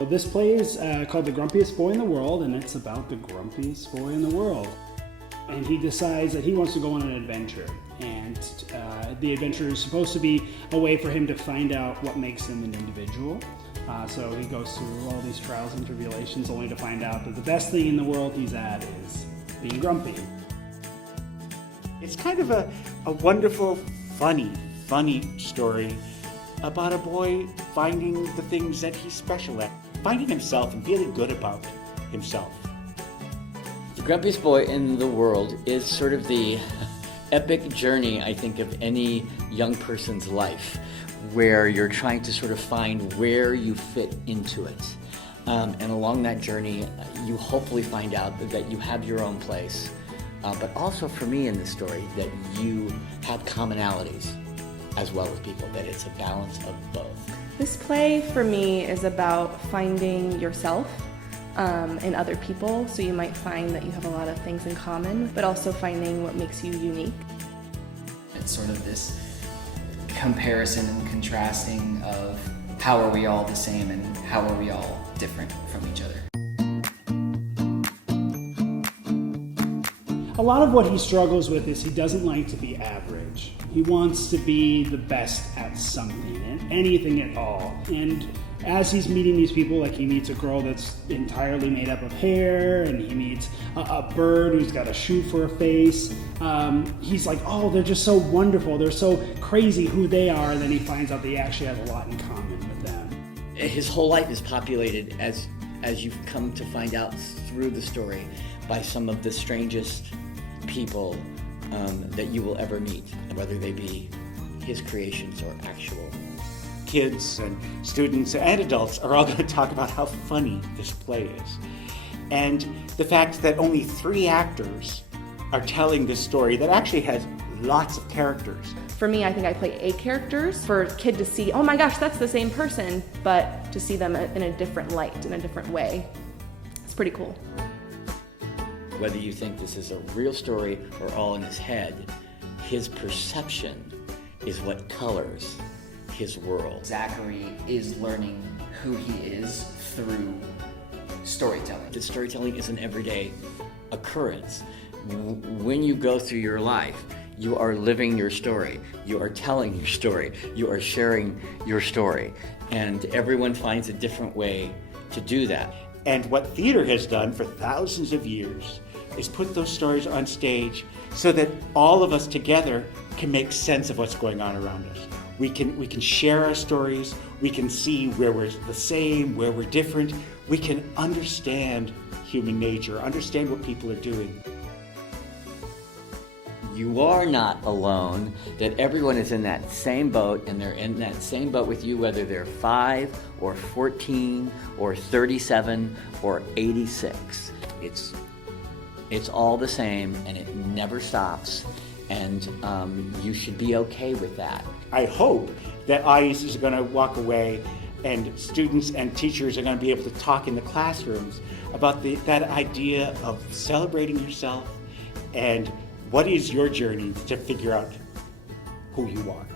This play is called The Grumpiest Boy in the World, and it's about the grumpiest boy in the world. And he decides that he wants to go on an adventure, and the adventure is supposed to be a way for him to find out what makes him an individual. So he goes through all these trials and tribulations only to find out that the best thing in the world he's at is being grumpy. It's kind of a wonderful, funny story about a boy finding the things that he's special at, finding himself and feeling good about himself. The Grumpiest Boy in the World is sort of the epic journey, I think, of any young person's life, where you're trying to sort of find where you fit into it. And along that journey, you hopefully find out that you have your own place, but also for me in this story, that you have commonalities as well as people, that it's a balance of both. This play for me is about finding yourself in other people, so you might find that you have a lot of things in common, but also finding what makes you unique. It's sort of this comparison and contrasting of how are we all the same and how are we all different from each other. A lot of what he struggles with is he doesn't like to be average. He wants to be the best at something, and anything at all. And as he's meeting these people, like he meets a girl that's entirely made up of hair, and he meets a bird who's got a shoe for a face. He's like, oh, they're just so wonderful. They're so crazy who they are. And then he finds out they actually have a lot in common with them. His whole life is populated, as you've come to find out through the story, by some of the strangest people that you will ever meet, whether they be his creations or actual. Kids and students and adults are all going to talk about how funny this play is. And the fact that only 3 actors are telling this story that actually has lots of characters. For me, I think I play 8 characters for a kid to see, oh my gosh, that's the same person, but to see them in a different light, in a different way. It's pretty cool. Whether you think this is a real story or all in his head, his perception is what colors his world. Zachary is learning who he is through storytelling. The storytelling is an everyday occurrence. When you go through your life, you are living your story, you are telling your story, you are sharing your story, and everyone finds a different way to do that. And what theater has done for thousands of years is put those stories on stage so that all of us together can make sense of what's going on around us. We can share our stories, we can see where we're the same, where we're different. We can understand human nature, understand what people are doing. You are not alone, that everyone is in that same boat, and they're in that same boat with you, whether they're 5 or 14 or 37 or 86. It's all the same, and it never stops, and you should be okay with that. I hope that IEs are going to walk away and students and teachers are going to be able to talk in the classrooms about that idea of celebrating yourself and what is your journey to figure out who you are.